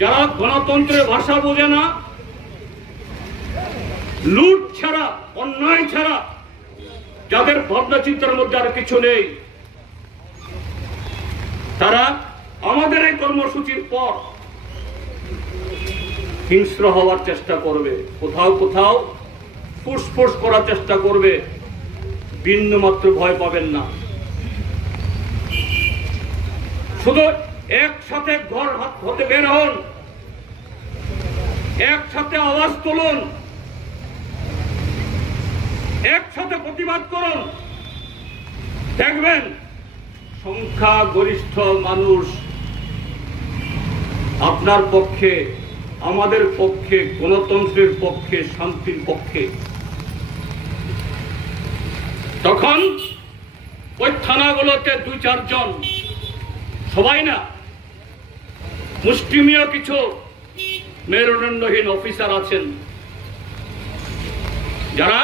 যারা গণতন্ত্রের ভাষা বোঝে না, লুট ছাড়া, অন্যায় ছাড়া যাদের ভাবনা চিন্তার মধ্যে আর কিছু নেই, তারা আমাদের এই কর্মসূচির পর হিংস্র হওয়ার চেষ্টা করবে, কোথাও কোথাও ফুসফুস করার চেষ্টা করবে। বিন্দু মাত্র ভয় পাবেন না। শুধু একসাথে ঘর হতে বের হন, একসাথে আওয়াজ তুলুন, একসাথে প্রতিবাদ করুন। দেখবেন সংখ্যা গরিষ্ঠ মানুষ আপনার পক্ষে, আমাদের পক্ষে, গণতন্ত্রের পক্ষে, শান্তির পক্ষে। তখন ওই থানাগুলোতে 2-4 জন, সবাই না, মুষ্টিমেয় কিছু মেরুদণ্ডহীন অফিসার আছেন যারা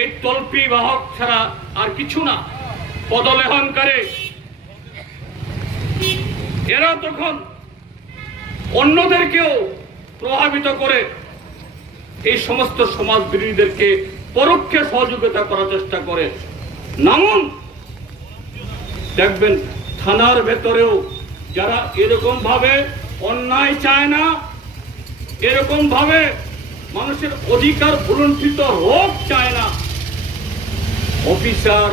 এই তল্পি বাহক ছাড়া আর কিছু না, পদলেহনকারে। এরা তখন অন্যদেরকেও প্রভাবিত করে এই সমস্ত সমাজ বিরোধীদেরকে পরোক্ষে সহযোগিতা করার চেষ্টা করে। নামুন, দেখবেন থানার ভেতরেও যারা এরকম ভাবে অন্যায় চায় না, এরকম ভাবে মানুষের অধিকার ভুলুণ্ঠিত হোক চায় না, অফিসার,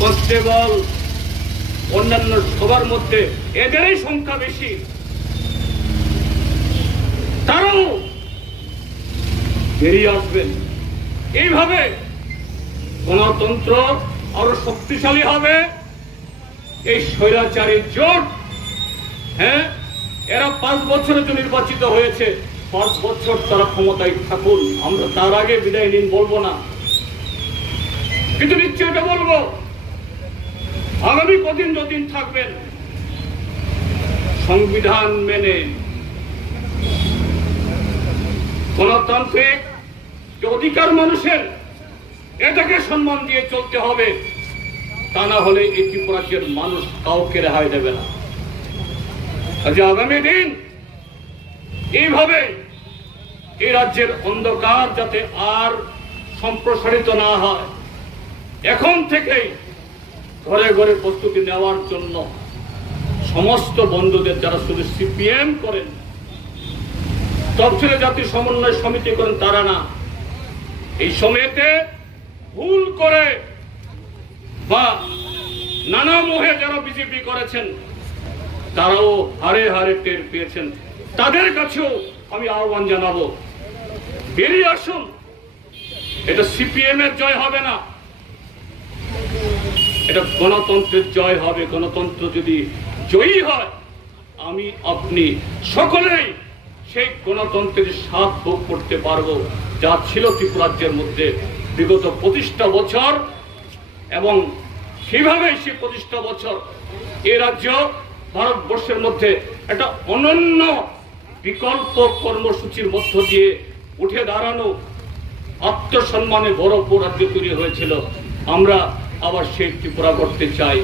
কনস্টেবল, অন্যান্য সবার মধ্যে এদেরই সংখ্যা বেশি। তারাও বেরিয়ে আসবেন। এইভাবে গণতন্ত্র আরো শক্তিশালী হবে। এই স্বৈরাচারী জোট, হ্যাঁ, এরা 5 বছরের জন্য নির্বাচিত হয়েছে, 5 বছর তারা ক্ষমতায় থাকুন, আমরা তার আগে বিদায় নিন বলবো না। কিন্তু নিশ্চয় এটা বলবো, আগামী কদিন যতদিন থাকবেন সংবিধান মেনে গণতান্ত্রিক যে অধিকার মানুষের, এটাকে সম্মান দিয়ে চলতে হবে। তা না হলে এই ত্রিপুরাজ্যের মানুষ কাউকে রেহাই দেবে না। আজ আগামী দিন এইভাবে এই রাজ্যের অন্ধকার যাতে আর সম্প্রসারিত না হয়, এখন থেকেই ঘরে ঘরে প্রস্তুতি নেওয়ার জন্য সমস্ত বন্ধুদের, যারা শুধু সিপিএম করেন, তফসিলি জাতি সমন্বয় সমিতি করেন, তারা না, এই সময়তে ভুল করে বা নানা মোহে যারা বিজেপি করেছেন, তারাও হারে হারে টের পেয়েছেন। তাদের কাছেও আমি আহ্বান জানাবো, বেরিয়ে আসুন। এটা সিপিএম এর জয় হবে না, এটা গণতন্ত্রের জয় হবে। গণতন্ত্র যদি জয়ী হয়, আমি আপনি সকলেই সেই গণতন্ত্রের স্বাদ ভোগ করতে পারবো, যা ছিল ত্রিপুরাজ্যের মধ্যে বিগত 25টা বছর। এবং সেইভাবে সেই 25টা বছর এ রাজ্য ভারতবর্ষের মধ্যে একটা অনন্য বিকল্প কর্মসূচির মধ্য দিয়ে উঠে দাঁড়ানো, আত্মসম্মানে বড় রাজ্য তৈরি হয়েছিল। আমরা আবার সেই ত্রিপুরা করতে চাই।